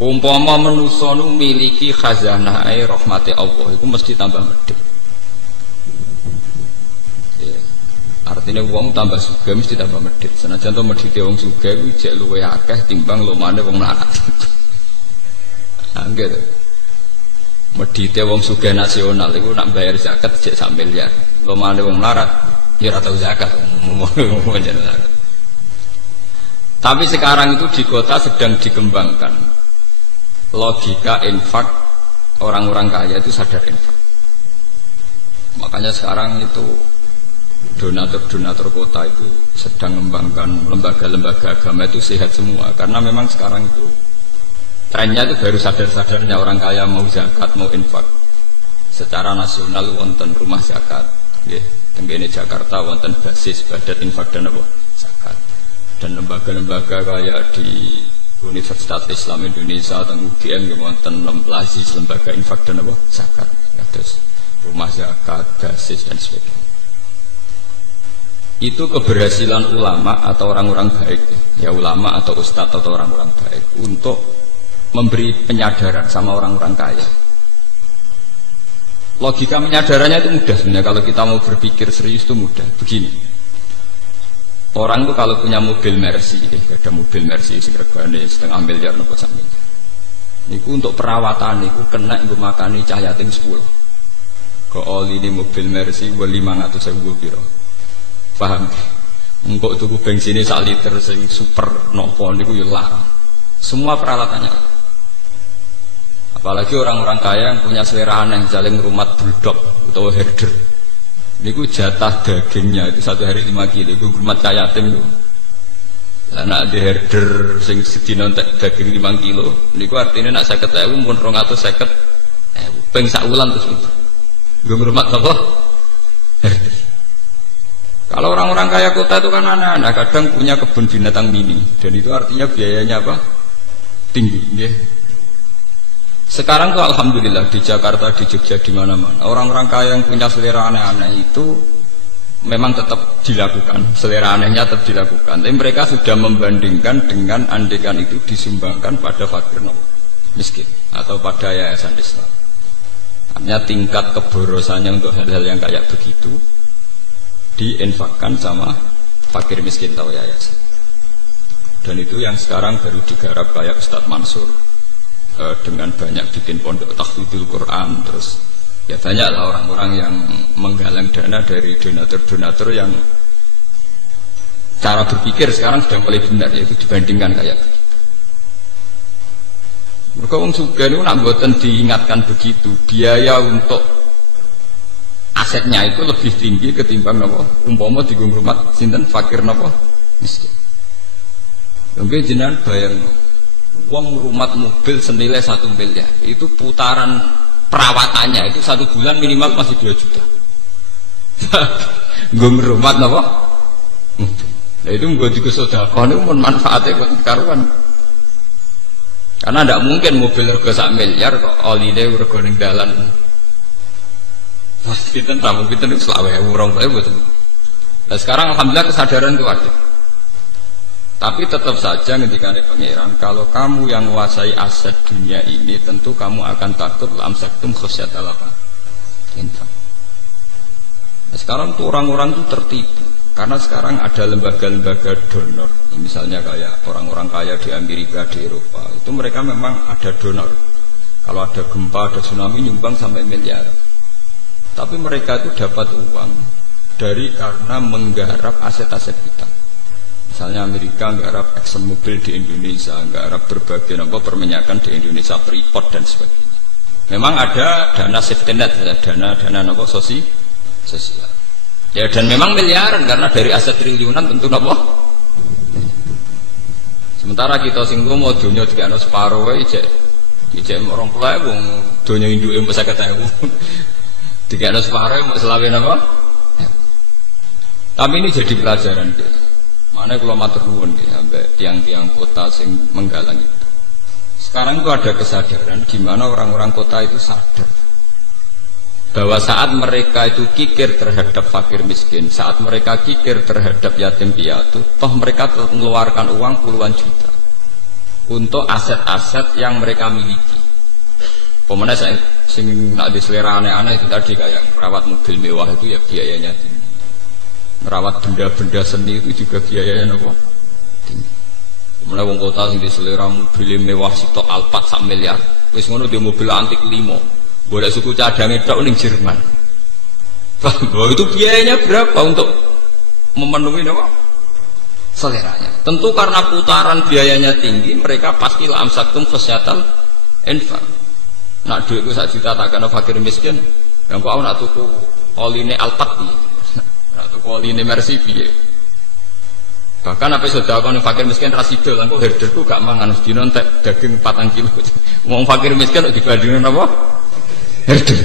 Umpama manusa nu miliki khazanah rahmati Allah iku mesti tambah medhit. Artinya wong tambah sugih mesti tambah medhit. Senajan to medhite wong sugih kuwi jek luwih akeh timbang lumane wong melarat. Angger. Medhite wong sugih nasional iku nak bayar zakat jek sak miliar. Lumane wong melarat ya ora tau zakat. Tapi sekarang itu di kota sedang dikembangkan logika infak, orang-orang kaya itu sadar infak. Makanya sekarang itu donatur-donatur kota itu sedang mengembangkan lembaga-lembaga agama itu sehat semua. Karena memang sekarang itu trennya itu baru sadar-sadarnya orang kaya mau zakat, mau infak. Secara nasional wonten rumah zakat, ya, tenggene Jakarta wonten basis badan infak dan apa? Zakat. Dan lembaga-lembaga kayak di Universitas Islam Indonesia atau UGM yang wonten lazis lembaga infak dan apa? Zakat. Terus rumah zakat, basis dan sebagainya. Itu keberhasilan ulama atau orang-orang baik, ya ulama atau ustadz atau orang-orang baik untuk memberi penyadaran sama orang-orang kaya. Logika penyadarannya itu mudah sebenarnya. Kalau kita mau berpikir serius itu mudah. Begini. Orang itu kalau punya mobil Mercy, ada mobil Mercy segregane setengah miliar nopo sak miliar. Niku untuk perawatan niku kena nggo makani cah yatim 10. Kok oli ini mobil Mercy 500.000 piro. Paham? Engko tuku bensinnya 1 liter sing super nopo niku ya larang. Semua peralatannya. Apalagi orang-orang kaya yang punya selera aneh, misalnya ngrumat bulldog atau herder. Niku jatah dagingnya itu 1 hari 5 kilo. Iku ngrumat cah yatim itu. Lah nek di herder sing sedina entek daging 5 kilo, niku artinya nak 50.000 mun 250.000 ping sak wulan terus. Nggo ngrumat apa? Herder. Kalau orang-orang kaya kota itu kan anak-anak kadang punya kebun binatang mini dan itu artinya biayanya apa? Tinggi, ya. Sekarang tuh alhamdulillah di Jakarta, di Jogja, di mana-mana orang-orang kaya yang punya selera aneh-aneh itu memang tetap dilakukan, selera anehnya tetap dilakukan. Tapi mereka sudah membandingkan dengan andekan itu disumbangkan pada fakir miskin atau pada yayasan Islam. Artinya tingkat keborosannya untuk hal-hal yang kayak begitu diinfakkan sama fakir miskin atau yayasan. Dan itu yang sekarang baru digarap kayak Ustadz Mansur. Dengan banyak bikin pondok tahfidzul Quran, terus ya banyaklah orang-orang yang menggalang dana dari donatur-donatur yang cara berpikir sekarang sudah mulai benar, yaitu dibandingkan kayak begitu. Mereka wong sugih niku nak mboten diingatkan begitu, biaya untuk asetnya itu lebih tinggi ketimbang napa umpama dienggo ngrumat sinten fakir napa miskin. Mungkin jenengan bayangno uang rumat mobil senilai 1 miliar itu putaran perawatannya itu 1 bulan minimal masih 2 juta. Gue merumat apa? Nah itu gue juga sedekah itu manfaatnya buat karuan. Karena tidak mungkin mobil harga 1 miliar kok oli deh harga ning dalan. Pasti kita tamu kita nih selawe urang betul. Nah sekarang alhamdulillah kesadaran itu ada. Tapi tetap saja ketika ada pangeran, kalau kamu yang menguasai aset dunia ini, tentu kamu akan takut lamsaktum khosyatal apa? Infak. Nah, sekarang tuh orang-orang tuh tertipu, karena sekarang ada lembaga-lembaga donor, misalnya kayak orang-orang kaya di Amerika, di Eropa, itu mereka memang ada donor. Kalau ada gempa, ada tsunami, nyumbang sampai miliar. Tapi mereka itu dapat uang dari karena menggarap aset-aset kita. Misalnya Amerika nggarap Exxon Mobil di Indonesia, nggarap berbagai perminyakan di Indonesia, Freeport dan sebagainya. Memang ada dana safety net, dana sosial. Ya dan memang miliaran karena dari aset triliunan tentu Sementara kita singgung mau dunia juga separuh aja, ijek orang pula wong dunia Indo yang besar kata tiga separuh mau selawe Tapi ini jadi pelajaran kita. Mana kalau matur nuwun ya, sampai tiang-tiang kota sing menggalang itu. Sekarang itu ada kesadaran di mana orang-orang kota itu sadar bahwa saat mereka itu kikir terhadap fakir miskin, saat mereka kikir terhadap yatim piatu, toh mereka mengeluarkan uang puluhan juta untuk aset-aset yang mereka miliki. Pemenang saya sing nak di selera aneh-aneh itu tadi kayak merawat mobil mewah itu ya biayanya tinggi. Merawat benda-benda seni itu juga biayanya apa? Tinggi. Pemenang wong kota sing di selera mobil mewah sitok Alphard 1 miliar. Wis ngono dia mobil antik 5. Boleh suku cadangnya tok ning Jerman. Bahwa itu biayanya berapa untuk memenuhi apa? Seleranya. Tentu karena putaran biayanya tinggi, mereka pasti amsaktum khasyatal infaq. Nak duit ku 1 juta tak kena fakir miskin. Yang kok nak tuku oline Alphard piye? Nak tuku oline Mercy piye? Bahkan apa sudah kon fakir miskin ra sidol, engko herderku gak mangan sedina entek daging 4 kilo. Wong fakir miskin kok dibandingin apa? Herder.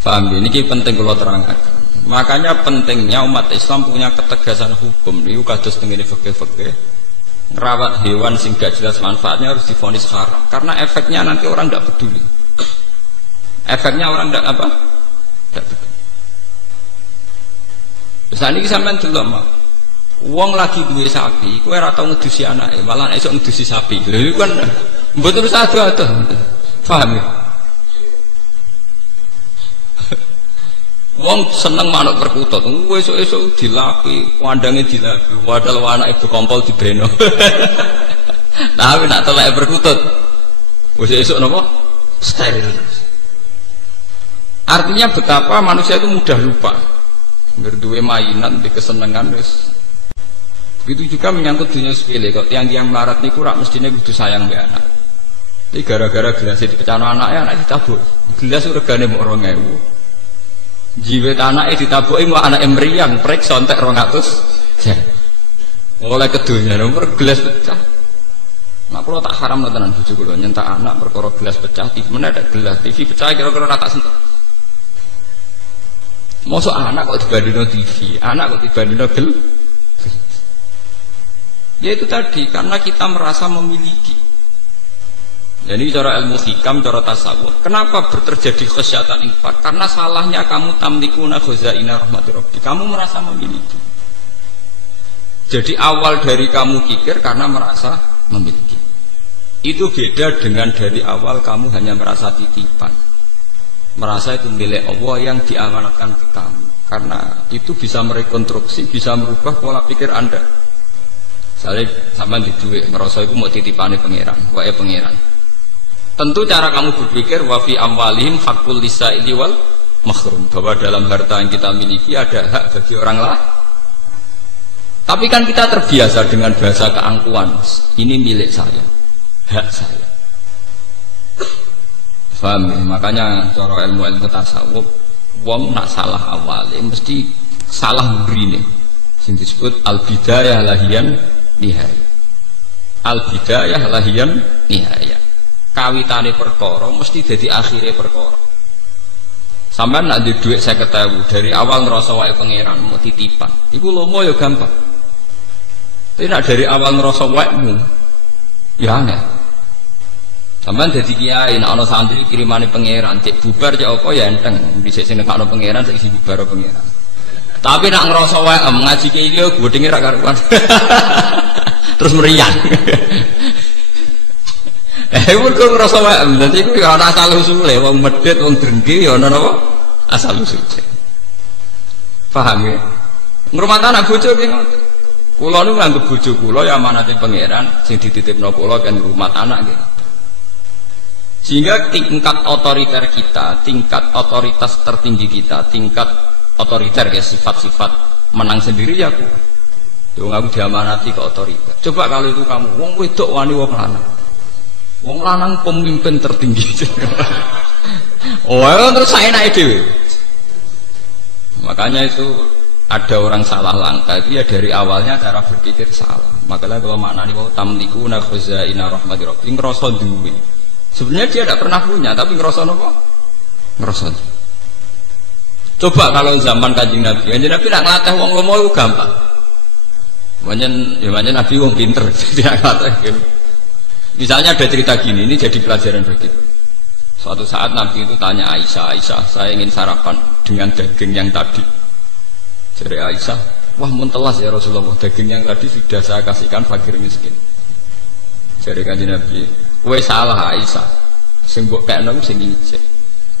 Paham ini penting kalau terangkan. Makanya pentingnya umat Islam punya ketegasan hukum. Niku kados tengene fikih-fikih. Ngerawat hewan sing gak jelas manfaatnya harus divonis haram. Karena efeknya nanti orang tidak peduli. Efeknya orang tidak apa? Tidak peduli. Misalnya ini sampean delok mau. Wong lagi duwe sapi, kowe ora tau ngedusi anake, malah esuk ngedusi sapi. Lha iku kan mboten sadu-adu. Paham ya? Wong seneng manuk perkutut, esuk-esuk dilapi, wandange dilapi, padahal anake ibu kompol dibeno. Tapi nak telek perkutut, wis esuk napa? Steril. Artinya betapa manusia itu mudah lupa. Berduwe mainan di kesenangan wis. Begitu juga menyangkut dunia sepele, kok tiang-tiang melarat niku rak mestine kudu sayang mbek anak. Iki gara-gara gelas dipecahno anake, anak ditabuk. Gelas regane mok 2000. Jiwet anaknya ditabuki mau anak meriang prek sontek 200 mulai kedunya nomor gelas pecah. Nah kalau tak haram lah tenan bojo kula nyentak anak perkara gelas pecah TV mana ada gelas TV pecah kira-kira rata sentuh. Mosok anak kok dibandingno TV, anak kok dibandingno gel. Ya itu tadi karena kita merasa memiliki. Jadi cara ilmu hikam, cara tasawuf, kenapa terjadi khasyatan infak? Karena salahnya kamu tamlikuna khazaina rahmatir rabbi. Kamu merasa memiliki. Jadi awal dari kamu kikir karena merasa memiliki. Itu beda dengan dari awal kamu hanya merasa titipan. Merasa itu milik Allah yang diamanatkan ke kamu. Karena itu bisa merekonstruksi, bisa merubah pola pikir Anda. Misalnya sama di duit, merasa itu mau titipane pangeran, wae pangeran. Tentu cara kamu berpikir wa fi amwalihim haqqul lisaili wal mahrum, bahwa dalam harta yang kita miliki ada hak bagi orang lain. Tapi kan kita terbiasa dengan bahasa keangkuhan, ini milik saya, hak saya. Paham ya? Makanya cara ilmu tasawuf, wong nak salah awalnya mesti salah murine. Sing disebut al bidayah lahiyan nihayah. Al bidayah lahiyan nihayah. Kawitane perkara mesti dadi akhire perkara. Sampeyan nak duwe dhuwit 50.000 dari awal ngrasa wae pangeran mau titipan. Iku lomo ya gampang. Tapi nak dari awal ngrasa wae ya aneh. Sampeyan dadi kiai nek ana santri kirimane pangeran, cek bubar cek apa ya enteng. Dhisik sing nekakno pangeran sik isi bubar pangeran. Tapi nak ngrasa wae ngaji kiai iki godhinge ra karuan. Terus meriang. Mergo ngrasa wae, dadi iku ya ana asal usule, wong medhit, wong drengki ya ana napa? Asal usule. Paham ya? Ngrumat anak bojo ki ngoten. Kula niku nganggep bojo kula ya amanate pangeran sing dititipno kula kan ngrumat anak nggih. Sehingga tingkat otoriter kita, tingkat otoritas tertinggi kita, tingkat otoriter ya sifat-sifat menang sendiri ya aku. Yo aku diamanati ke otoriter. Coba kalau itu kamu wong wedok wani wong lanang. Wong lanang pemimpin tertinggi. Oh, terus saya naik dhewe. Makanya itu ada orang salah langkah itu ya dari awalnya cara berpikir salah. Makanya kalau maknanya mau tamlikuna khazaina rahmatir rabbi ngrasa duwe. Sebenarnya dia tidak pernah punya tapi ngrasa napa? Ngrasa. Coba kalau zaman Kanjeng Nabi, Kanjeng Nabi nak nglatih wong lomo itu gampang. Banyak Nabi wong pinter, tidak nglatih. Misalnya ada cerita gini, ini jadi pelajaran bagi kita. Suatu saat Nabi itu tanya Aisyah, Aisyah, saya ingin sarapan dengan daging yang tadi. Jadi Aisyah, Wah muntelas ya Rasulullah, daging yang tadi sudah saya kasihkan fakir miskin. Jadi kanjeng Nabi, kowe salah Aisyah. Sing mbok kekno sing ijek.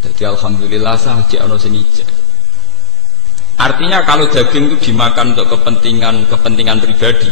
Jadi alhamdulillah saja ono sing ijek. Artinya kalau daging itu dimakan untuk kepentingan pribadi,